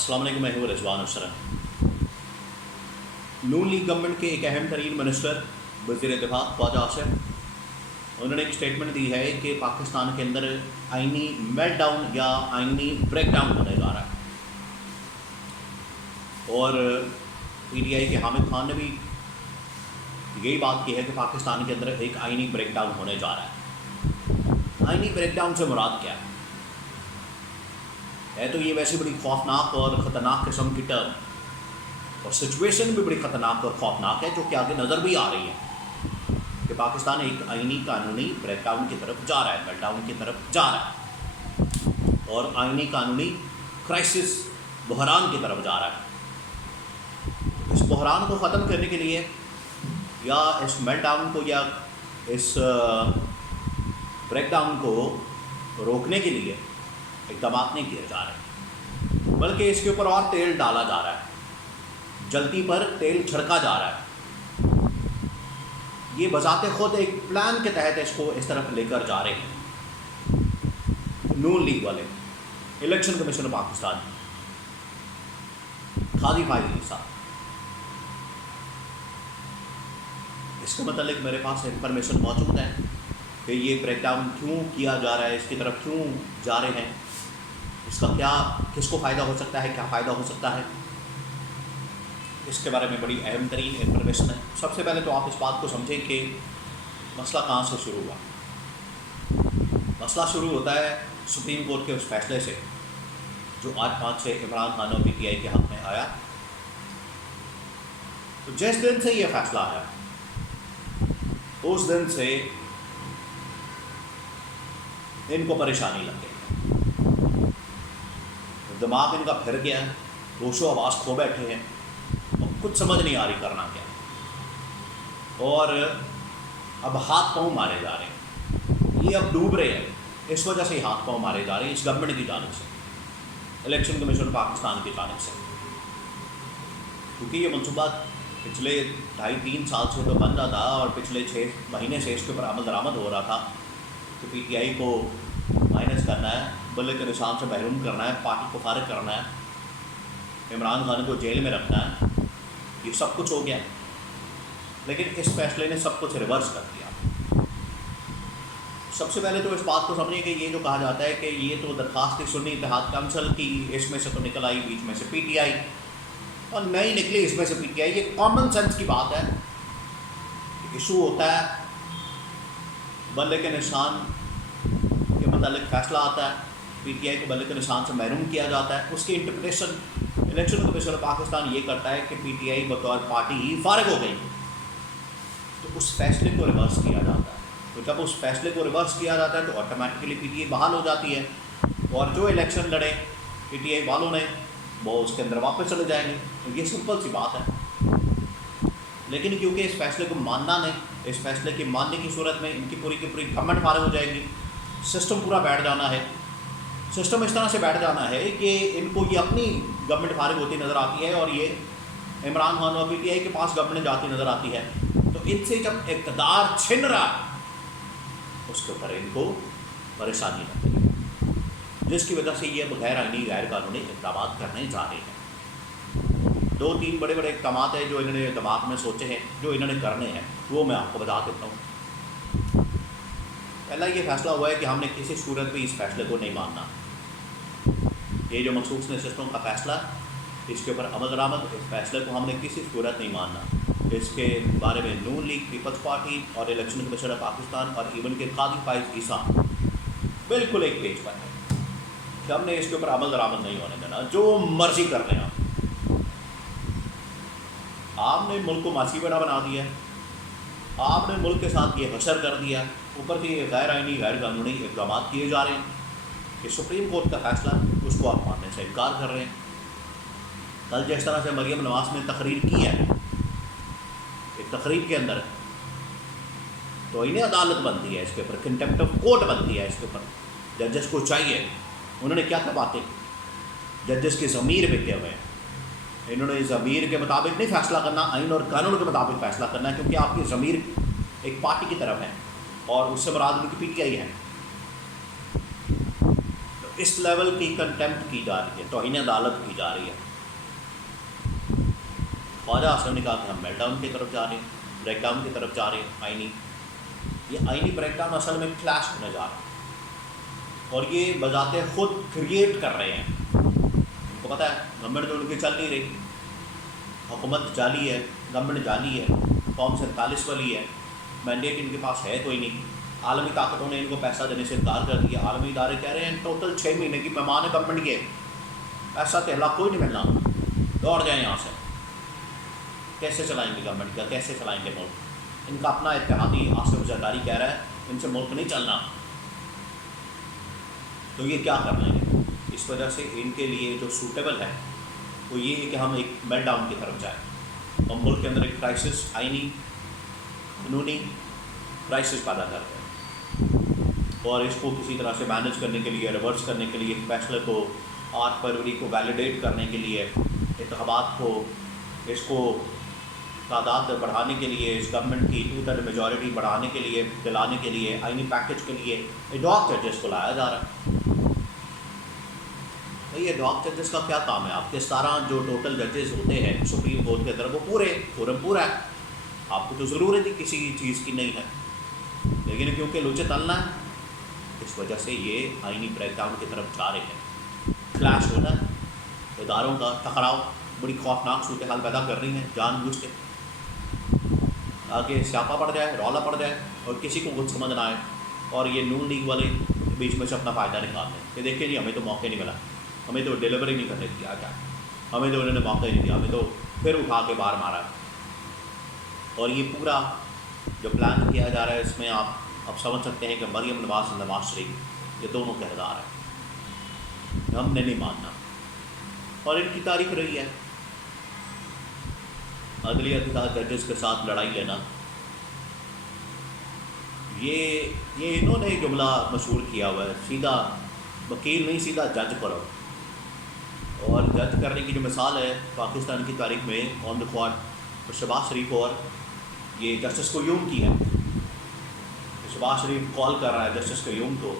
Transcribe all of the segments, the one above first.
अस्सलाम वालेकुम, मैं हूँ रिजवान अशरफ। नून लीग गवर्नमेंट के एक अहम तरीन मिनिस्टर वज़ीर दिफा ख्वाजा आसिफ, उन्होंने एक स्टेटमेंट दी है कि पाकिस्तान के अंदर आइनी मेल्टडाउन या आइनी ब्रेकडाउन होने जा रहा है। और PTI के हामिद खान ने भी यही बात की है कि पाकिस्तान के अंदर एक आइनी ब्रेकडाउन होने जा रहा है। आइनी ब्रेकडाउन से मुराद क्या है तो ये वैसे बड़ी खौफनाक और ख़तरनाक किस्म की टर्म और सिचुएशन भी बड़ी ख़तरनाक और खौफनाक है, जो कि आगे नज़र भी आ रही है कि पाकिस्तान एक आइनी कानूनी ब्रेकडाउन की तरफ जा रहा है, मेल्टडाउन की तरफ जा रहा है और आइनी कानूनी क्राइसिस बहरान की तरफ जा रहा है। इस बहरान को ख़त्म करने के लिए या इस मेल्टडाउन को या इस ब्रेकडाउन को रोकने के लिए इक़दाम नहीं किए जा रहे, बल्कि इसके ऊपर और तेल डाला जा रहा है, जलती पर तेल छिड़का जा रहा है। ये बजाते खुद एक प्लान के तहत इसको इस तरफ लेकर जा रहे हैं नून लीग वाले, इलेक्शन कमीशन पाकिस्तान, काजी फाइज साहब। इसके मतलब मेरे पास इंफॉर्मेशन मौजूद है कि ये ब्रेकडाउन क्यों किया जा रहा है, इसकी तरफ क्यों जा रहे हैं, इसका क्या किसको फ़ायदा हो सकता है, क्या फ़ायदा हो सकता है, इसके बारे में बड़ी अहम तरीन इंफॉर्मेशन है। सबसे पहले तो आप इस बात को समझें कि मसला कहाँ से शुरू हुआ। मसला शुरू होता है सुप्रीम कोर्ट के उस फैसले से जो आज 5 से इमरान खान और PTI के हक़ में आया। तो जिस दिन से ये फैसला आया उस दिन से इनको परेशानी लग गई, दिमाग इनका फिर गया, होशो आवाज़ खो बैठे हैं और कुछ समझ नहीं आ रही करना क्या, और अब हाथ पाँव मारे जा रहे हैं। ये अब डूब रहे हैं, इस वजह से हाथ पाँव मारे जा रहे हैं इस गवर्नमेंट की जानिब से, इलेक्शन कमीशन पाकिस्तान की जानिब से, क्योंकि ये मनसूबा पिछले 2.5-3 साल से तो बन रहा था और पिछले 6 महीने से इसके ऊपर अमल दरामद हो रहा था कि PTI को माइनस करना है, बल्ले के निशान से महरूम करना है, पार्टी को फारिग करना है, इमरान खान को जेल में रखना है। ये सब कुछ हो गया, लेकिन इस फैसले ने सब कुछ रिवर्स कर दिया। सबसे पहले तो इस बात को समझिए कि ये जो कहा जाता है कि ये तो दरख्वास्त सुन्नी इत्तेहाद काउंसिल की, इसमें से तो निकल आई बीच में से PTI और नहीं निकली इसमें से PTI। ये कॉमन सेंस की बात है। इशू होता है, बल्ले के निशान के मतलब फैसला आता है, PTI को बल्ले के निशान से महरूम किया जाता है, उसकी इंटरप्रिटेशन इलेक्शन कमीशन पाकिस्तान ये करता है कि PTI बतौर पार्टी ही फारिग हो गई, तो उस फैसले को रिवर्स किया जाता है। तो जब उस फैसले को रिवर्स किया जाता है तो ऑटोमेटिकली PTI बहाल हो जाती है और जो इलेक्शन लड़े PTI वालों ने वो उसके अंदर वापस चले जाएंगे। तो ये सिंपल सी बात है। लेकिन क्योंकि इस फैसले को मानना नहीं, इस फैसले के मानने की सूरत में इनकी पूरी की पूरी गवर्नमेंट फारिग हो जाएगी, सिस्टम पूरा बैठ जाना है। सिस्टम इस तरह से बैठ जाना है कि इनको ये अपनी गवर्नमेंट फारिग होती नज़र आती है और ये इमरान खान और PTI के पास गवर्नमेंट जाती नज़र आती है। तो इनसे जब इक़्तिदार छिन रहा है उसके ऊपर इनको परेशानी लगती है, जिसकी वजह से ये गैर आइनी गैर कानूनी इक़दाम करने जा रहे हैं। 2-3 बड़े बड़े इक़दाम हैं जो इन्होंने दिमाग में सोचे हैं, जो इन्होंने करने हैं, वो मैं आपको बता देता हूँ। पहला ये फैसला हुआ है कि हमने किसी सूरत भी इस फैसले को नहीं मानना। ये जो मखसूस सिस्टम का फैसला, इसके ऊपर अमल दरामद, इस फैसले को हमने किसी सूरत नहीं मानना। इसके बारे में नून लीग, पीपल्स पार्टी और इलेक्शन कमीशन पाकिस्तान और इवन के काजी फाइज ईसा बिल्कुल एक पेज पर है कि हमने इसके ऊपर अमल दरामद नहीं होने देना, जो मर्जी कर लें आप। आपने मुल्क को मासीबड़ा बना दिया, आपने मुल्क के साथ ये हशर कर दिया, ऊपर से ये गैर आइनी गैर कानूनी इक़दाम किए जा रहे हैं कि सुप्रीम कोर्ट का फैसला उसको आप मानने से इनकार कर रहे हैं। कल जिस तरह से मरियम नवाज़ ने तकरीर की है, एक तकरीर के अंदर तो इन्हें अदालत बनती है इसके ऊपर, कंटेम्प्ट ऑफ कोर्ट बनती है इसके ऊपर। जजेस को चाहिए, उन्होंने क्या क्या बातें, जजेस के ज़मीर बिके हुए हैं, इन्होंने ज़मीर के मुताबिक नहीं फैसला करना, आइन और कानून के मुताबिक फैसला करना है, क्योंकि आपकी ज़मीर एक पार्टी की तरफ है और उससे मुराद उनकी PTI है। तो اس لیول کی کنٹمپٹ کی جا رہی ہے، توہین عدالت کی جا رہی ہے۔ خواجہ آصف نے کہا کہ ہم میلٹ ڈاؤن کی طرف جا رہے ہیں، بریک ڈاؤن کی طرف جا رہے ہیں آئینی۔ یہ آئینی بریک ڈاؤن اصل میں کلیش ہونے جا رہا ہے، اور یہ بذات خود کریٹ کر رہے ہیں۔ ان کو پتہ ہے گورنمنٹ تو ان کی چل نہیں رہی، حکومت جعلی ہے، گورنمنٹ جعلی ہے، قوم 47 والی ہے، مینڈیٹ ان کے پاس ہے کوئی نہیں، عالمی طاقتوں نے ان کو پیسہ دینے سے انکار کر دیا۔ عالمی ادارے کہہ رہے ہیں ٹوٹل 6 مہینے کی پیمان ہے گورنمنٹ کے، پیسہ تحلا کوئی نہیں ملنا، دوڑ جائیں یہاں سے۔ کیسے چلائیں گے گورنمنٹ کا، کیسے چلائیں گے ملک؟ ان کا اپنا اتحادی آصف زرداری کہہ رہا ہے ان سے ملک نہیں چلنا، تو یہ کیا کر لیں گے؟ اس وجہ سے ان کے لیے جو سوٹیبل ہے وہ یہ ہے کہ ہم ایک میلٹ ڈاؤن کی طرف جائیں، ہم ملک کے اندر ایک کرائسس، آئینی قانونی کرائسس پیدا کرتے ہیں، اور اس کو کسی طرح سے مینیج کرنے کے لیے، ریورس کرنے کے لیے، فیصلے کو 8 فروری کو ویلیڈیٹ کرنے کے لیے، انتخابات کو، اس کو تعداد بڑھانے کے لیے، اس گورنمنٹ کی 2/3 میجورٹی بڑھانے کے لیے، دلانے کے لیے، آئینی پیکج کے لیے ایڈ ہاک ججز کو لایا جا رہا ہے۔ بھائی ایڈ ہاک ججز کا کیا کام ہے؟ آپ کے 17 جو ٹوٹل ججز ہوتے ہیں سپریم کورٹ کے اندر وہ پورے فورم پورا ہے، آپ کو تو ضرورت ہی کسی چیز کی نہیں ہے، لیکن کیونکہ لوچے تلنا ہے اس وجہ سے یہ آئینی بریک ڈاؤن کی طرف جا رہے ہیں۔ کلیش ہوتا ہے، اداروں کا ٹکراؤ، بڑی خوفناک صورتحال پیدا کر رہی ہیں جان بوجھ کے، آگے سیاپا پڑ جائے، رولا پڑ جائے اور کسی کو کچھ سمجھ نہ آئے، اور یہ نون لیگ والے بیچ میں سے اپنا فائدہ نکالتے ہیں کہ دیکھیں جی ہمیں تو موقع نہیں ملا، ہمیں تو ڈیلیوری نہیں کرنے دیا گیا، ہمیں تو انہوں نے موقع ہی نہیں دیا، ہمیں تو پھر اٹھا کے باہر مارا۔ اور یہ پورا جو پلان کیا جا رہا ہے اس میں آپ سمجھ سکتے ہیں کہ مریم نواز اور نواز شریف یہ دونوں کردار ہیں، ہم نے نہیں ماننا، اور ان کی تاریخ رہی ہے عدلیہ کے ساتھ ججز کے ساتھ لڑائی لینا۔ یہ انہوں نے جملہ مشہور کیا ہوا ہے، سیدھا وکیل نہیں سیدھا جج کرو، اور جج کرنے کی جو مثال ہے پاکستان کی تاریخ میں آن ریکارڈ شہباز شریف اور یہ جسٹس قیوم کی ہے۔ شہباز شریف کال کر رہا ہے جسٹس قیوم کو،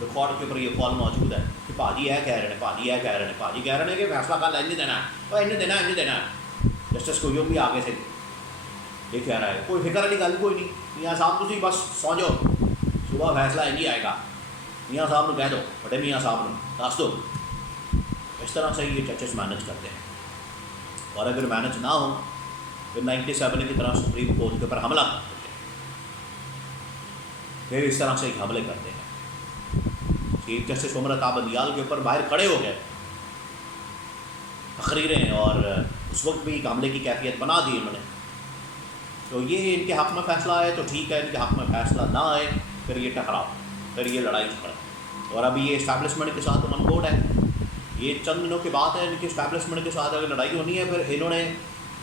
ریکارڈ کے اوپر یہ کال موجود ہے کہ پاجی یہ کہہ رہے ہیں، پاجی یہ کہہ رہے ہیں، پاجی کہہ رہے ہیں کہ فیصلہ کل انہیں دینا ہے، اور انہیں دینا ہے، انہیں دینا ہے۔ جسٹس قیوم بھی آگے سے یہ کہہ رہا ہے کوئی فکر والی گل کوئی نہیں، میاں صاحب تھی بس سو جاؤ، صبح فیصلہ انہیں آئے گا، میاں صاحب نے کہہ دو، بڑے میاں صاحب نے دس دو۔ اس طرح سے یہ ججز مینج کرتے ہیں، اور اگر مینج نہ ہو پھر 97 کی طرح سپریم کورٹ کے اوپر حملہ کرتے ہیں، پھر اس طرح سے حملے کرتے ہیں۔ چیف جسٹس عمر عطا بندیال کے اوپر باہر کھڑے ہو گئے تقریریں، اور اس وقت بھی ایک حملے کی کیفیت بنا دی انہوں نے۔ تو یہ ان کے حق میں فیصلہ آئے تو ٹھیک ہے، ان کے حق میں فیصلہ نہ آئے پھر یہ ٹکراؤ، پھر یہ لڑائی جھگڑا۔ اور ابھی یہ اسٹیبلشمنٹ کے ساتھ آن بورڈ ہے، یہ چند دنوں کی بات ہے، ان کی اسٹیبلشمنٹ کے ساتھ اگر لڑائی ہونی ہے پھر انہوں نے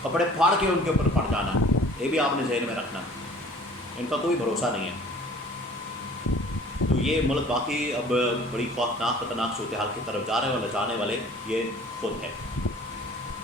کپڑے پھاڑ کے ان کے اوپر پڑ جانا ہے، یہ بھی آپ نے ذہن میں رکھنا، ان کا کوئی بھروسہ نہیں ہے۔ تو یہ ملک باقی اب بڑی خوفناک خطرناک صورتحال کی طرف جا رہے ہیں، اور لے جانے والے یہ خود ہے۔